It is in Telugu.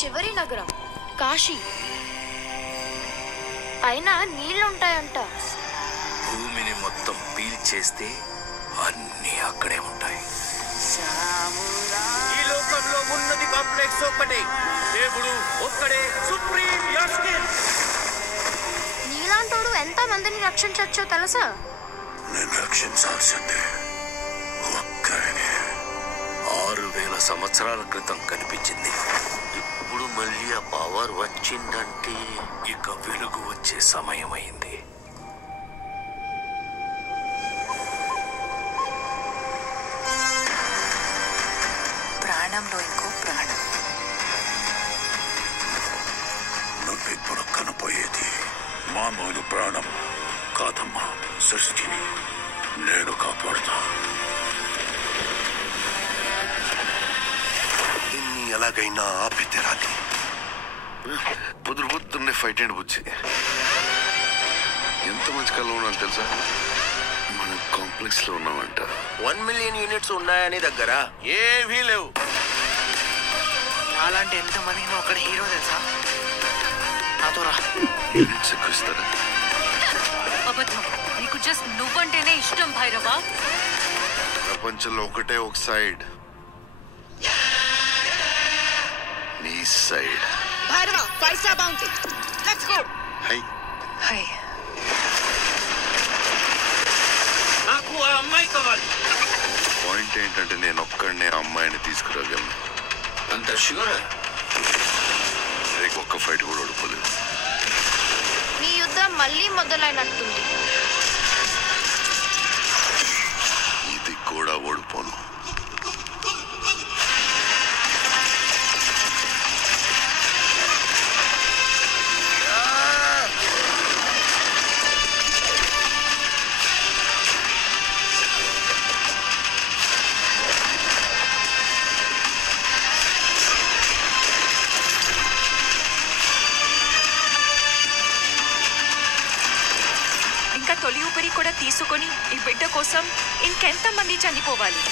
చివరి నగరం కాశీ. పైన నీళ్లుంటాయంట. భూమిని మొత్తం పీల్చేస్తే అన్నీ అక్కడే ఉంటాయి. ఈ లోకంలో ఉన్నది కాంప్లెక్స్ ఒక్కటే, దేవుడు ఒక్కడే సుప్రీం యాస్కిన్. నీలాంటోడు ఎంత మందిని రక్షించొచ్చో తెలుసా? నేను రక్షించాల్సిందే ఒక్కరినే. 6000 సంవత్సరాల క్రితం కనిపించింది. ఇప్పుడు మళ్ళీ ఆ పవర్ వచ్చిందంటే ఇక వెలుగు వచ్చే సమయం అయింది. ప్రాణంలో ఇంకో ప్రాణం. నువ్విప్పుడు కనపోయేది మామూలు ప్రాణం కాదమ్మా. సృష్టిని నేను కాపాడుతా. దీన్ని ఎలాగైనా ఆపి తీరాలి. పొద్దున్నే ఫైట్ అండ్ బుచ్చి ఎంత మంచి కళ్ళు ఉన్నాను తెలుసా? మనం కాంప్లెక్స్ లో ఉన్నామంట. 1 మిలియన్ యూనిట్స్ ఉన్నాయని దగ్గర ఏవీ లేవు. అలాంటి ఎంత మందికి ఒకటి హీరో తెలుసా? నాతో రా. యూనిట్స్ ఎక్కువ ఇస్తారా? అబద్ధం. నీకు జస్ట్ నువ్వంటేనే ఇష్టం భైరవా. ప్రపంచంలో ఒకటే ఒక సైడ్, నీ side. Bhairava 5 star bounty. Let's go. High high. నాకు ఆ అమ్మాయి కావాలి. పాయింట్ ఏంటంటే నేను ఒక్కడినే ఆ అమ్మాయిని తీసుకురాగలను. అంత షూర్? రేపు ఒక్క ఫైట్ కూడా ఓడిపోలేదు. మీ యుద్ధం మళ్ళీ మొదలైనట్టుంది. ఇది కూడా ఓడిపోను. ఇంకా తొలి ఊపిరి కూడా తీసుకొని ఈ బిడ్డ కోసం ఇంకెంత మంది చనిపోవాలి?